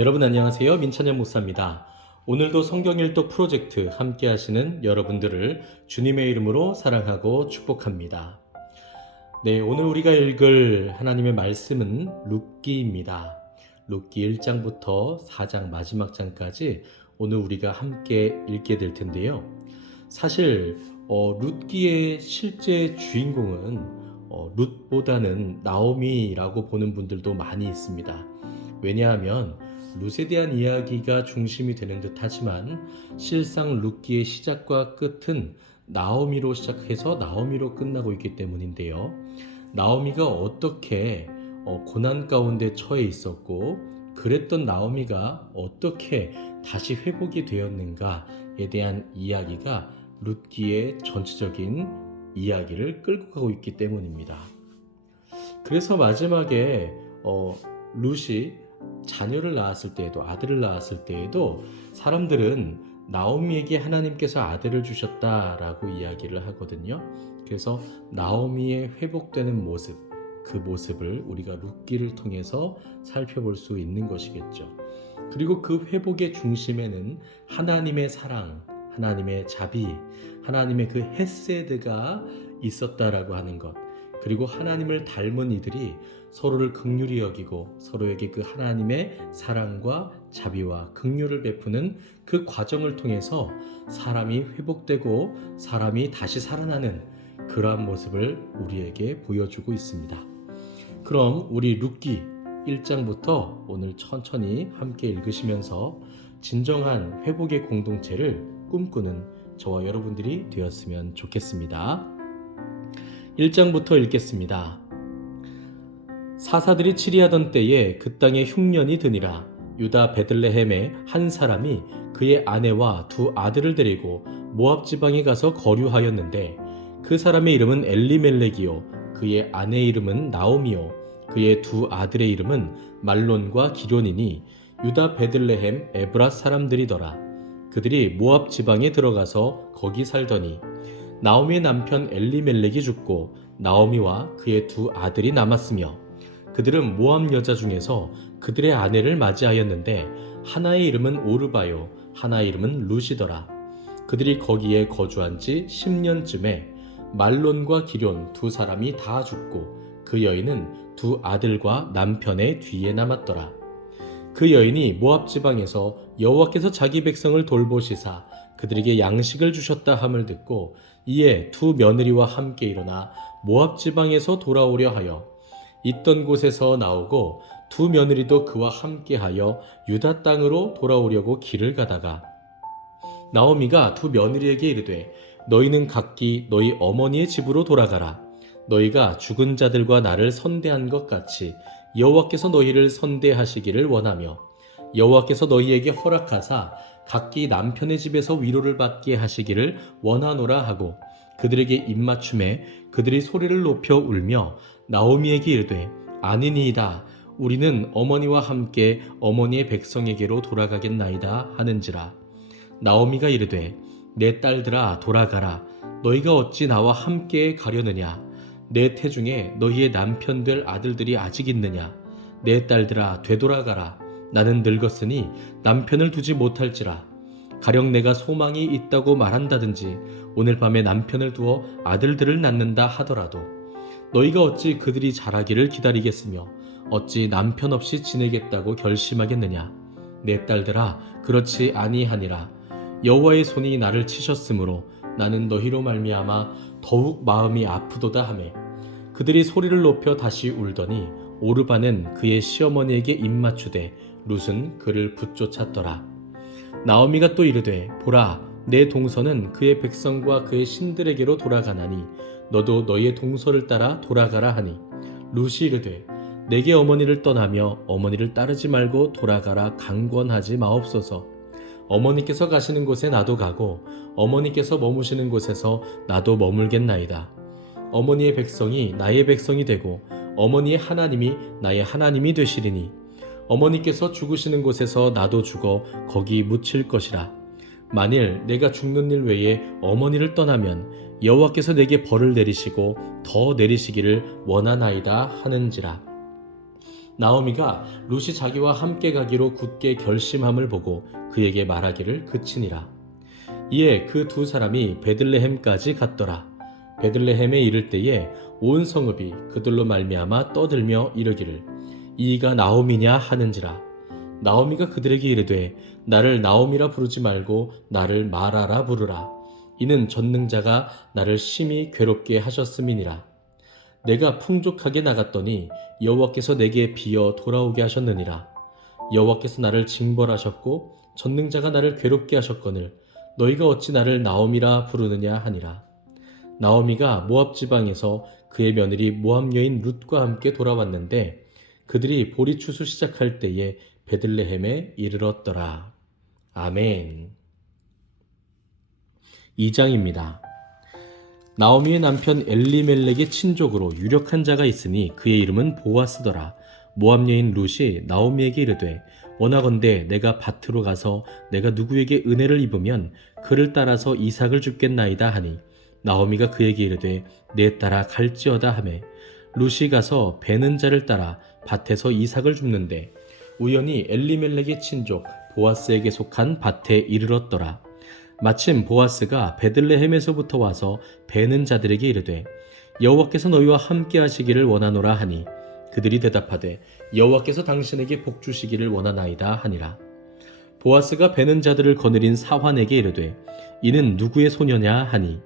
여러분 안녕하세요. 민찬현 목사입니다. 오늘도 성경일독 프로젝트 함께 하시는 여러분들을 주님의 이름으로 사랑하고 축복합니다. 네, 오늘 우리가 읽을 하나님의 말씀은 룻기입니다. 룻기 1장부터 4장 마지막 장까지 오늘 우리가 함께 읽게 될 텐데요. 사실 룻기의 실제 주인공은 룻보다는 나오미라고 보는 분들도 많이 있습니다. 왜냐하면 룻에 대한 이야기가 중심이 되는 듯 하지만 실상 룻기의 시작과 끝은 나오미로 시작해서 나오미로 끝나고 있기 때문인데요. 나오미가 어떻게 고난 가운데 처해 있었고 그랬던 나오미가 어떻게 다시 회복이 되었는가에 대한 이야기가 룻기의 전체적인 이야기를 끌고 가고 있기 때문입니다. 그래서 마지막에 룻이 자녀를 낳았을 때에도 아들을 낳았을 때에도 사람들은 나오미에게 하나님께서 아들을 주셨다라고 이야기를 하거든요. 그래서 나오미의 회복되는 모습, 그 모습을 우리가 룻기를 통해서 살펴볼 수 있는 것이겠죠. 그리고 그 회복의 중심에는 하나님의 사랑, 하나님의 자비, 하나님의 그 헤세드가 있었다라고 하는 것, 그리고 하나님을 닮은 이들이 서로를 긍휼히 여기고 서로에게 그 하나님의 사랑과 자비와 긍휼을 베푸는 그 과정을 통해서 사람이 회복되고 사람이 다시 살아나는 그러한 모습을 우리에게 보여주고 있습니다. 그럼 우리 룻기 1장부터 오늘 천천히 함께 읽으시면서 진정한 회복의 공동체를 꿈꾸는 저와 여러분들이 되었으면 좋겠습니다. 1장부터 읽겠습니다. 사사들이 치리하던 때에 그 땅에 흉년이 드니라. 유다 베들레헴의 한 사람이 그의 아내와 두 아들을 데리고 모압 지방에 가서 거류하였는데 그 사람의 이름은 엘리멜렉이요 그의 아내의 이름은 나오미요 그의 두 아들의 이름은 말론과 기런이니 유다 베들레헴 에브라 사람들이더라. 그들이 모압 지방에 들어가서 거기 살더니 나오미의 남편 엘리멜렉이 죽고 나오미와 그의 두 아들이 남았으며 그들은 모압 여자 중에서 그들의 아내를 맞이하였는데 하나의 이름은 오르바요 하나의 이름은 룻이더라. 그들이 거기에 거주한 지 10년쯤에 말론과 기런 두 사람이 다 죽고 그 여인은 두 아들과 남편의 뒤에 남았더라. 그 여인이 모압 지방에서 여호와께서 자기 백성을 돌보시사 그들에게 양식을 주셨다 함을 듣고 이에 두 며느리와 함께 일어나 모압 지방에서 돌아오려 하여 있던 곳에서 나오고 두 며느리도 그와 함께하여 유다 땅으로 돌아오려고 길을 가다가 나오미가 두 며느리에게 이르되 너희는 각기 너희 어머니의 집으로 돌아가라. 너희가 죽은 자들과 나를 선대한 것 같이 여호와께서 너희를 선대하시기를 원하며 여호와께서 너희에게 허락하사 각기 남편의 집에서 위로를 받게 하시기를 원하노라 하고 그들에게 입맞춤에 그들이 소리를 높여 울며 나오미에게 이르되 아니니이다 우리는 어머니와 함께 어머니의 백성에게로 돌아가겠나이다 하는지라. 나오미가 이르되 내 딸들아 돌아가라. 너희가 어찌 나와 함께 가려느냐. 내 태중에 너희의 남편될 아들들이 아직 있느냐. 내 딸들아 되돌아가라. 나는 늙었으니 남편을 두지 못할지라. 가령 내가 소망이 있다고 말한다든지 오늘 밤에 남편을 두어 아들들을 낳는다 하더라도 너희가 어찌 그들이 자라기를 기다리겠으며 어찌 남편 없이 지내겠다고 결심하겠느냐. 내 딸들아 그렇지 아니하니라. 여호와의 손이 나를 치셨으므로 나는 너희로 말미암아 더욱 마음이 아프도다 하매 그들이 소리를 높여 다시 울더니 오르바는 그의 시어머니에게 입맞추되 룻은 그를 붙쫓았더라. 나오미가 또 이르되 보라 내 동서는 그의 백성과 그의 신들에게로 돌아가나니 너도 너희의 동서를 따라 돌아가라 하니 룻이 이르되 내게 어머니를 떠나며 어머니를 따르지 말고 돌아가라 강권하지 마옵소서. 어머니께서 가시는 곳에 나도 가고 어머니께서 머무시는 곳에서 나도 머물겠나이다. 어머니의 백성이 나의 백성이 되고 어머니의 하나님이 나의 하나님이 되시리니 어머니께서 죽으시는 곳에서 나도 죽어 거기 묻힐 것이라. 만일 내가 죽는 일 외에 어머니를 떠나면 여호와께서 내게 벌을 내리시고 더 내리시기를 원하나이다 하는지라. 나오미가 룻이 자기와 함께 가기로 굳게 결심함을 보고 그에게 말하기를 그치니라. 이에 그 두 사람이 베들레헴까지 갔더라. 베들레헴에 이를 때에 온 성읍이 그들로 말미암아 떠들며 이르기를 이가 나오미냐 하는지라. 나오미가 그들에게 이르되 나를 나오미라 부르지 말고 나를 마라라 부르라. 이는 전능자가 나를 심히 괴롭게 하셨음이니라. 내가 풍족하게 나갔더니 여호와께서 내게 비어 돌아오게 하셨느니라. 여호와께서 나를 징벌하셨고 전능자가 나를 괴롭게 하셨거늘 너희가 어찌 나를 나오미라 부르느냐 하니라. 나오미가 모압 지방에서 그의 며느리 모압 여인 룻과 함께 돌아왔는데 그들이 보리 추수 시작할 때에 베들레헴에 이르렀더라. 아멘. 2장입니다. 나오미의 남편 엘리멜렉의 친족으로 유력한 자가 있으니 그의 이름은 보아스더라. 모압 여인 룻이 나오미에게 이르되 원하건대 내가 밭으로 가서 내가 누구에게 은혜를 입으면 그를 따라서 이삭을 줍겠나이다 하니 나오미가 그에게 이르되 내 따라 갈지어다 하매 룻이 가서 베는 자를 따라 밭에서 이삭을 줍는데 우연히 엘리멜렉의 친족 보아스에게 속한 밭에 이르렀더라. 마침 보아스가 베들레헴에서부터 와서 베는 자들에게 이르되 여호와께서 너희와 함께 하시기를 원하노라 하니 그들이 대답하되 여호와께서 당신에게 복 주시기를 원하나이다 하니라. 보아스가 베는 자들을 거느린 사환에게 이르되 이는 누구의 소녀냐 하니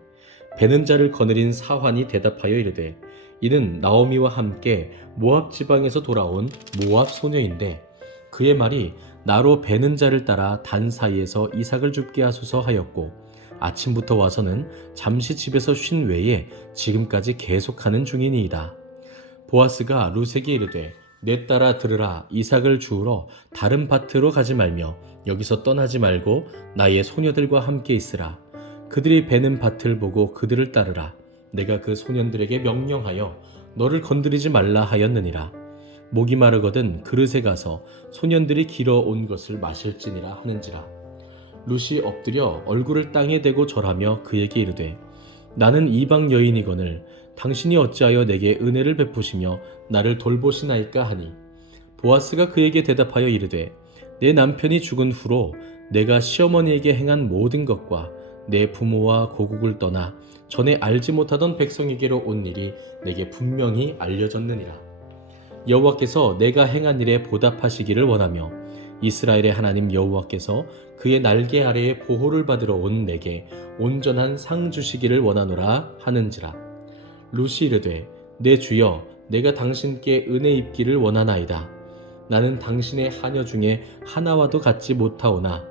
베는 자를 거느린 사환이 대답하여 이르되 이는 나오미와 함께 모압 지방에서 돌아온 모압 소녀인데 그의 말이 나로 베는 자를 따라 단 사이에서 이삭을 줍게 하소서 하였고 아침부터 와서는 잠시 집에서 쉰 외에 지금까지 계속하는 중이니이다. 보아스가 룻에게 이르되 내 따라 들으라. 이삭을 주우러 다른 밭으로 가지 말며 여기서 떠나지 말고 나의 소녀들과 함께 있으라. 그들이 베는 밭을 보고 그들을 따르라. 내가 그 소년들에게 명령하여 너를 건드리지 말라 하였느니라. 목이 마르거든 그릇에 가서 소년들이 길어온 것을 마실지니라 하는지라. 룻이 엎드려 얼굴을 땅에 대고 절하며 그에게 이르되 나는 이방 여인이거늘 당신이 어찌하여 내게 은혜를 베푸시며 나를 돌보시나이까 하니 보아스가 그에게 대답하여 이르되 내 남편이 죽은 후로 내가 시어머니에게 행한 모든 것과 내 부모와 고국을 떠나 전에 알지 못하던 백성에게로 온 일이 내게 분명히 알려졌느니라. 여호와께서 내가 행한 일에 보답하시기를 원하며 이스라엘의 하나님 여호와께서 그의 날개 아래에 보호를 받으러 온 내게 온전한 상 주시기를 원하노라 하는지라. 룻이 이르되 내 주여 내가 당신께 은혜 입기를 원하나이다. 나는 당신의 하녀 중에 하나와도 같지 못하오나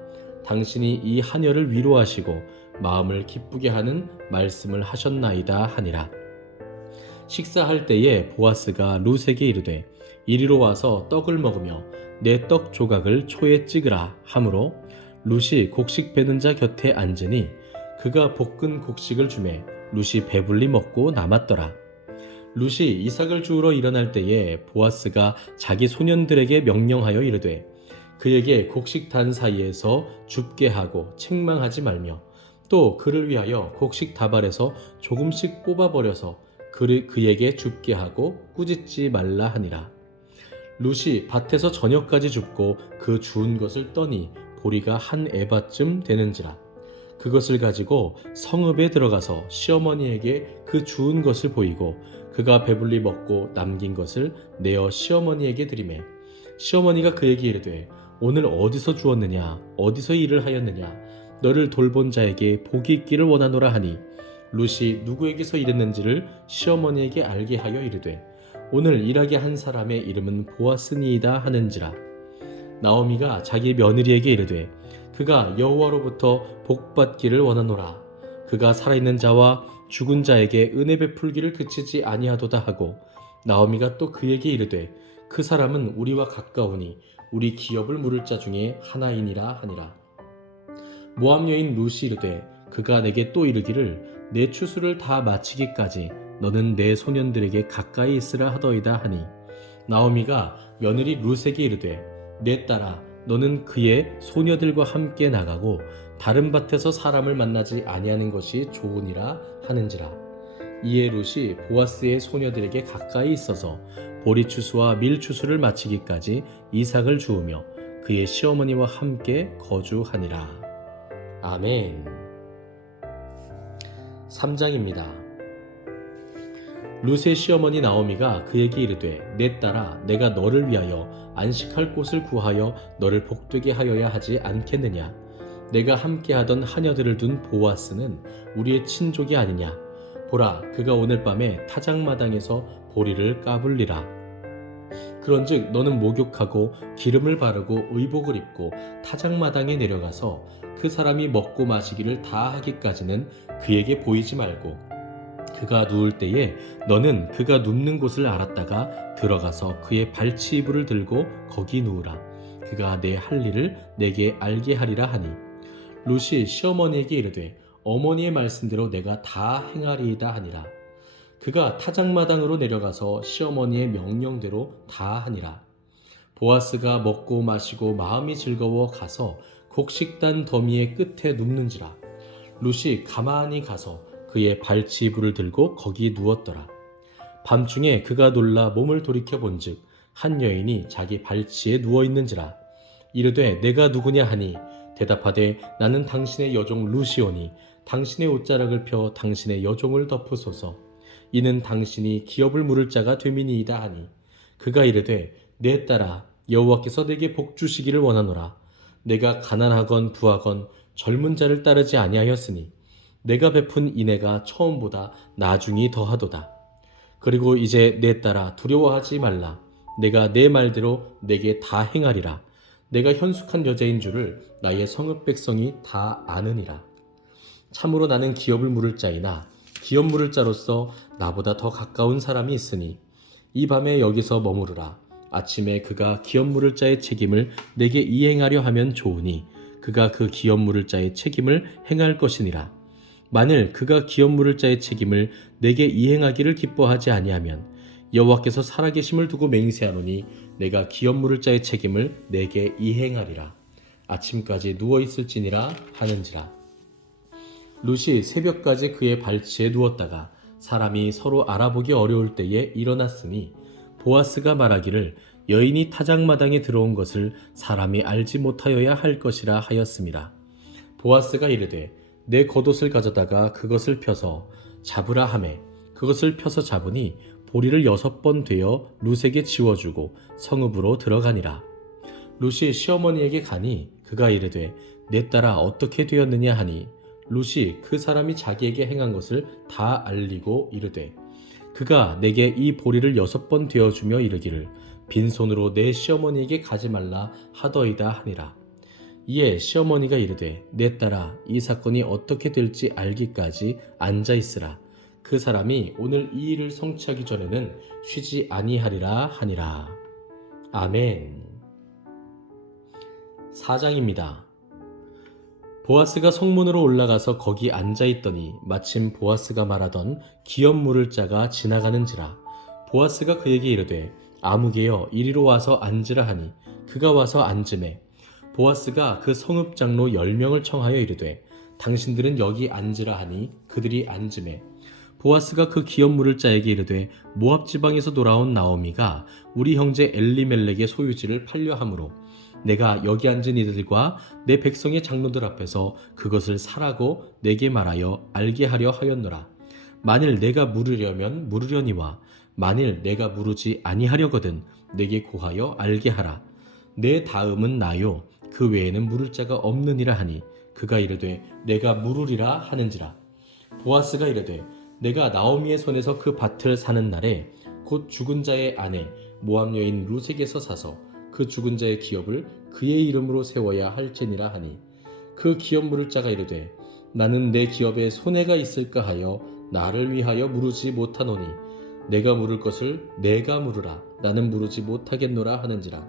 당신이 이 하녀를 위로하시고 마음을 기쁘게 하는 말씀을 하셨나이다 하니라. 식사할 때에 보아스가 룻에게 이르되 이리로 와서 떡을 먹으며 내 떡 조각을 초에 찍으라 하므로 룻이 곡식 베는 자 곁에 앉으니 그가 볶은 곡식을 주매 룻이 배불리 먹고 남았더라. 룻이 이삭을 주우러 일어날 때에 보아스가 자기 소년들에게 명령하여 이르되 그에게 곡식 단 사이에서 줍게 하고 책망하지 말며 또 그를 위하여 곡식 다발에서 조금씩 뽑아버려서 그에게 줍게 하고 꾸짖지 말라 하니라. 룻이 밭에서 저녁까지 줍고 그 주운 것을 떠니 보리가 한 에바쯤 되는지라. 그것을 가지고 성읍에 들어가서 시어머니에게 그 주운 것을 보이고 그가 배불리 먹고 남긴 것을 내어 시어머니에게 드리매 시어머니가 그에게 이르되 오늘 어디서 주었느냐 어디서 일을 하였느냐 너를 돌본 자에게 복이 있기를 원하노라 하니 룻이 누구에게서 일했는지를 시어머니에게 알게 하여 이르되 오늘 일하게 한 사람의 이름은 보아스니이다 하는지라. 나오미가 자기 며느리에게 이르되 그가 여호와로부터 복받기를 원하노라. 그가 살아있는 자와 죽은 자에게 은혜 베풀기를 그치지 아니하도다 하고 나오미가 또 그에게 이르되 그 사람은 우리와 가까우니 우리 기업을 물을 자 중에 하나이니라 하니라. 모압 여인 룻이 이르되 그가 내게 또 이르기를 내 추수를 다 마치기까지 너는 내 소년들에게 가까이 있으라 하더이다 하니 나오미가 며느리 룻에게 이르되 내 딸아 너는 그의 소녀들과 함께 나가고 다른 밭에서 사람을 만나지 아니하는 것이 좋으니라 하는지라. 이에 룻이 보아스의 소녀들에게 가까이 있어서 보리추수와 밀추수를 마치기까지 이삭을 주우며 그의 시어머니와 함께 거주하니라. 아멘. 3장입니다. 룻의 시어머니 나오미가 그에게 이르되 내 딸아 내가 너를 위하여 안식할 곳을 구하여 너를 복되게 하여야 하지 않겠느냐. 내가 함께하던 하녀들을 둔 보아스는 우리의 친족이 아니냐. 보라 그가 오늘 밤에 타작마당에서 보리를 까불리라. 그런즉 너는 목욕하고 기름을 바르고 의복을 입고 타작마당에 내려가서 그 사람이 먹고 마시기를 다 하기까지는 그에게 보이지 말고 그가 누울 때에 너는 그가 눕는 곳을 알았다가 들어가서 그의 발치이불을 들고 거기 누우라. 그가 내 할 일을 내게 알게 하리라 하니 룻이 시어머니에게 이르되 어머니의 말씀대로 내가 다 행하리이다 하니라. 그가 타작마당으로 내려가서 시어머니의 명령대로 다 하니라. 보아스가 먹고 마시고 마음이 즐거워 가서 곡식단 더미의 끝에 눕는지라. 룻이 가만히 가서 그의 발치이불을 들고 거기 누웠더라. 밤중에 그가 놀라 몸을 돌이켜 본즉 한 여인이 자기 발치에 누워 있는지라. 이르되 내가 누구냐 하니 대답하되 나는 당신의 여종 룻이오니 당신의 옷자락을 펴 당신의 여종을 덮으소서. 이는 당신이 기업을 물을 자가 됨이니이다 하니 그가 이르되 내 딸아 여호와께서 내게 복 주시기를 원하노라. 내가 가난하건 부하건 젊은 자를 따르지 아니하였으니 내가 베푼 인애가 처음보다 나중이 더하도다. 그리고 이제 내 딸아 두려워하지 말라. 내가 내 말대로 내게 다 행하리라. 내가 현숙한 여자인 줄을 나의 성읍 백성이 다 아느니라. 참으로 나는 기업을 물을 자이나 기업 물을 자로서 나보다 더 가까운 사람이 있으니 이 밤에 여기서 머무르라. 아침에 그가 기업 물을 자의 책임을 내게 이행하려 하면 좋으니 그가 그 기업 물을 자의 책임을 행할 것이니라. 만일 그가 기업 물을 자의 책임을 내게 이행하기를 기뻐하지 아니하면 여호와께서 살아계심을 두고 맹세하노니 내가 기업 물을 자의 책임을 내게 이행하리라. 아침까지 누워있을지니라 하는지라. 룻이 새벽까지 그의 발치에 누웠다가 사람이 서로 알아보기 어려울 때에 일어났으니 보아스가 말하기를 여인이 타작마당에 들어온 것을 사람이 알지 못하여야 할 것이라 하였습니다. 보아스가 이르되 내 겉옷을 가져다가 그것을 펴서 잡으라 하매 그것을 펴서 잡으니 보리를 6번 되어 룻에게 지워주고 성읍으로 들어가니라. 룻이 시어머니에게 가니 그가 이르되 내 딸아 어떻게 되었느냐 하니 룻이 그 사람이 자기에게 행한 것을 다 알리고 이르되 그가 내게 이 보리를 6번 되어주며 이르기를 빈손으로 내 시어머니에게 가지 말라 하더이다 하니라. 이에 시어머니가 이르되 내 딸아 이 사건이 어떻게 될지 알기까지 앉아있으라. 그 사람이 오늘 이 일을 성취하기 전에는 쉬지 아니하리라 하니라. 아멘. 4장입니다. 보아스가 성문으로 올라가서 거기 앉아있더니 마침 보아스가 말하던 기업 물을 자가 지나가는지라. 보아스가 그에게 이르되 아무개여 이리로 와서 앉으라 하니 그가 와서 앉으매 보아스가 그 성읍 장로 10명을 청하여 이르되 당신들은 여기 앉으라 하니 그들이 앉으매 보아스가 그 기업 물을 자에게 이르되 모압 지방에서 돌아온 나오미가 우리 형제 엘리멜렉의 소유지를 팔려 함으로 내가 여기 앉은 이들과 내 백성의 장로들 앞에서 그것을 사라고 내게 말하여 알게 하려 하였노라. 만일 내가 물으려면 물으려니와 만일 내가 물으지 아니하려거든 내게 고하여 알게 하라. 내 다음은 나요 그 외에는 물을 자가 없느니라 하니 그가 이르되 내가 물으리라 하는지라. 보아스가 이르되 내가 나오미의 손에서 그 밭을 사는 날에 곧 죽은 자의 아내 모압 여인 룻에게서 사서 그 죽은 자의 기업을 그의 이름으로 세워야 할지니라 하니 그 기업 물을 자가 이르되 나는 내 기업에 손해가 있을까 하여 나를 위하여 물으지 못하노니 내가 물을 것을 내가 물으라. 나는 물으지 못하겠노라 하는지라.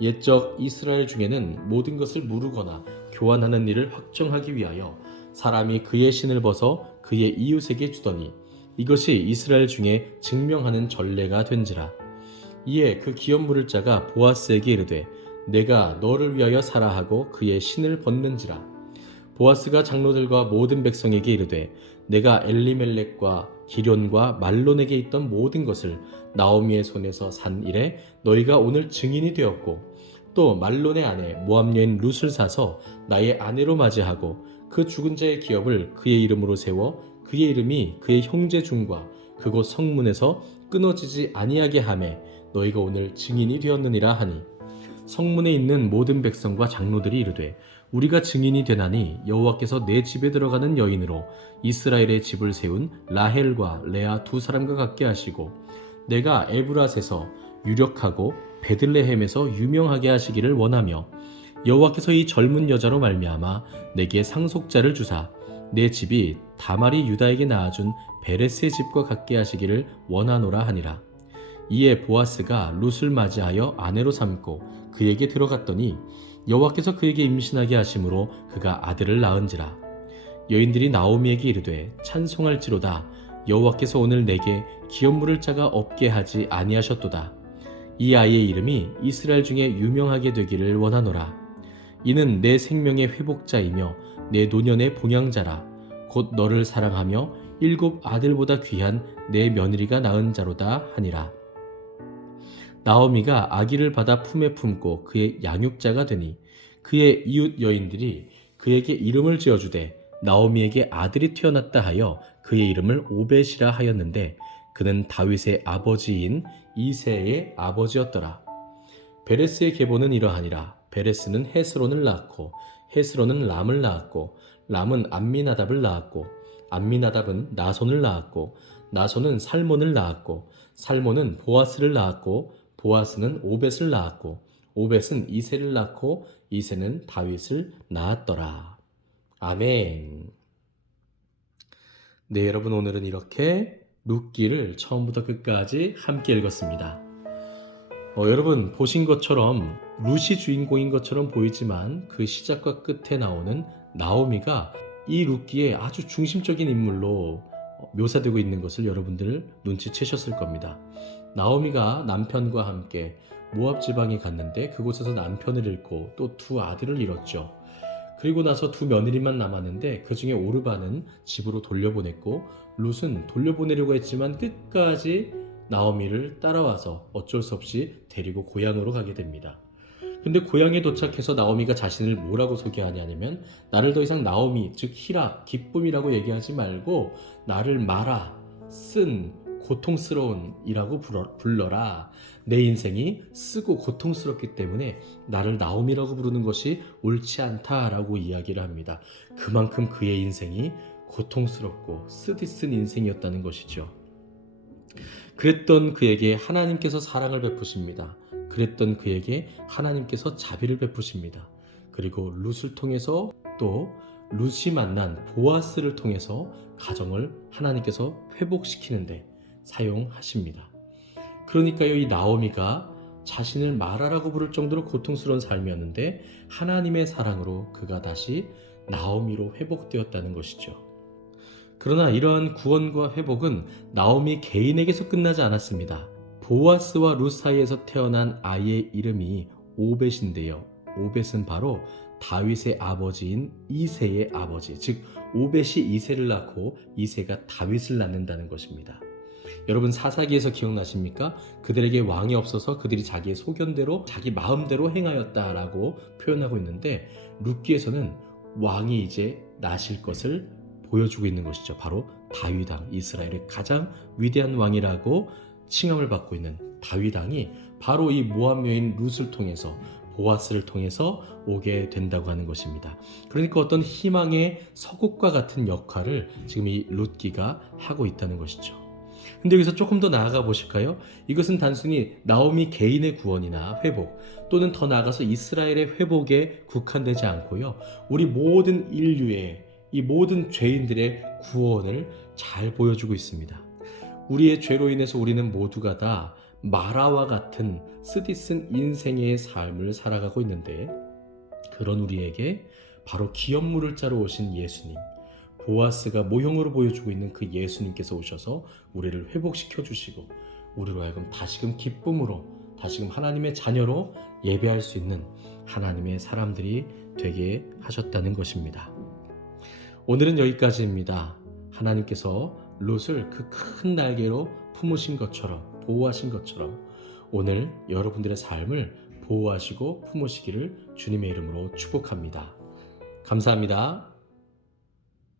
옛적 이스라엘 중에는 모든 것을 물으거나 교환하는 일을 확정하기 위하여 사람이 그의 신을 벗어 그의 이웃에게 주더니 이것이 이스라엘 중에 증명하는 전례가 된지라. 이에 그 기업 물을 자가 보아스에게 이르되 내가 너를 위하여 사라 하고 그의 신을 벗는지라. 보아스가 장로들과 모든 백성에게 이르되 내가 엘리멜렉과 기럨과 말론에게 있던 모든 것을 나오미의 손에서 산 이래 너희가 오늘 증인이 되었고 또 말론의 아내 모압 여인 룻을 사서 나의 아내로 맞이하고 그 죽은 자의 기업을 그의 이름으로 세워 그의 이름이 그의 형제 중과 그곳 성문에서 끊어지지 아니하게 하매 너희가 오늘 증인이 되었느니라 하니 성문에 있는 모든 백성과 장로들이 이르되 우리가 증인이 되나니 여호와께서 내 집에 들어가는 여인으로 이스라엘의 집을 세운 라헬과 레아 두 사람과 같게 하시고 내가 에브라스에서 유력하고 베들레헴에서 유명하게 하시기를 원하며 여호와께서 이 젊은 여자로 말미암아 내게 상속자를 주사 내 집이 다말이 유다에게 낳아준 베레스의 집과 같게 하시기를 원하노라 하니라. 이에 보아스가 룻을 맞이하여 아내로 삼고 그에게 들어갔더니 여호와께서 그에게 임신하게 하심으로 그가 아들을 낳은지라. 여인들이 나오미에게 이르되 찬송할지로다 여호와께서 오늘 내게 기업 물을 자가 없게 하지 아니하셨도다. 이 아이의 이름이 이스라엘 중에 유명하게 되기를 원하노라. 이는 내 생명의 회복자이며 내 노년의 봉양자라. 곧 너를 사랑하며 7 아들보다 귀한 내 며느리가 낳은 자로다 하니라. 나오미가 아기를 받아 품에 품고 그의 양육자가 되니 그의 이웃 여인들이 그에게 이름을 지어주되 나오미에게 아들이 태어났다 하여 그의 이름을 오벳이라 하였는데 그는 다윗의 아버지인 이새의 아버지였더라. 베레스의 계보는 이러하니라. 베레스는 헤스론을 낳았고 헤스론은 람을 낳았고 람은 암미나답을 낳았고 암미나답은 나손을 낳았고 나손은 살몬을 낳았고 살몬은 보아스를 낳았고 보아스는 오벳을 낳았고 오벳은 이새를 낳고 이새는 다윗을 낳았더라. 아멘. 네, 여러분 오늘은 이렇게 룻기를 처음부터 끝까지 함께 읽었습니다. 여러분 보신 것처럼 룻이 주인공인 것처럼 보이지만 그 시작과 끝에 나오는 나오미가 이 룻기의 아주 중심적인 인물로 묘사되고 있는 것을 여러분들 눈치채셨을 겁니다. 나오미가 남편과 함께 모압 지방에 갔는데 그곳에서 남편을 잃고 또 2 아들을 잃었죠. 그리고 나서 2 며느리만 남았는데 그 중에 오르바는 집으로 돌려보냈고 룻은 돌려보내려고 했지만 끝까지 나오미를 따라와서 어쩔 수 없이 데리고 고향으로 가게 됩니다. 근데 고향에 도착해서 나오미가 자신을 뭐라고 소개하냐면 나를 더 이상 나오미 즉 희락, 기쁨이라고 얘기하지 말고 나를 마라, 쓴, 고통스러운 이라고 불러라. 내 인생이 쓰고 고통스럽기 때문에 나를 나오미라고 부르는 것이 옳지 않다라고 이야기를 합니다. 그만큼 그의 인생이 고통스럽고 쓰디쓴 인생이었다는 것이죠. 그랬던 그에게 하나님께서 사랑을 베푸십니다. 그랬던 그에게 하나님께서 자비를 베푸십니다. 그리고 룻을 통해서 또 룻이 만난 보아스를 통해서 가정을 하나님께서 회복시키는데 사용하십니다. 그러니까요, 이 나오미가 자신을 마라라고 부를 정도로 고통스러운 삶이었는데 하나님의 사랑으로 그가 다시 나오미로 회복되었다는 것이죠. 그러나 이러한 구원과 회복은 나오미 개인에게서 끝나지 않았습니다. 보아스와 룻 사이에서 태어난 아이의 이름이 오벳인데요. 오벳은 바로 다윗의 아버지인 이새의 아버지, 즉 오벳이 이새를 낳고 이새가 다윗을 낳는다는 것입니다. 여러분 사사기에서 기억나십니까? 그들에게 왕이 없어서 그들이 자기의 소견대로 자기 마음대로 행하였다라고 표현하고 있는데 룻기에서는 왕이 이제 나실 것을 보여주고 있는 것이죠. 바로 다윗왕, 이스라엘의 가장 위대한 왕이라고 칭함을 받고 있는 다윗왕이 바로 이 모압 여인 룻을 통해서 보아스를 통해서 오게 된다고 하는 것입니다. 그러니까 어떤 희망의 서국과 같은 역할을 지금 이 룻기가 하고 있다는 것이죠. 근데 여기서 조금 더 나아가 보실까요? 이것은 단순히 나오미 개인의 구원이나 회복 또는 더 나아가서 이스라엘의 회복에 국한되지 않고요. 우리 모든 인류의 이 모든 죄인들의 구원을 잘 보여주고 있습니다. 우리의 죄로 인해서 우리는 모두가 다 마라와 같은 쓰디쓴 인생의 삶을 살아가고 있는데 그런 우리에게 바로 기업 물을 자로 오신 예수님, 보아스가 모형으로 보여주고 있는 그 예수님께서 오셔서 우리를 회복시켜 주시고 우리로 하여금 다시금 기쁨으로 다시금 하나님의 자녀로 예배할 수 있는 하나님의 사람들이 되게 하셨다는 것입니다. 오늘은 여기까지입니다. 하나님께서 롯을 그 큰 날개로 품으신 것처럼, 보호하신 것처럼 오늘 여러분들의 삶을 보호하시고 품으시기를 주님의 이름으로 축복합니다. 감사합니다.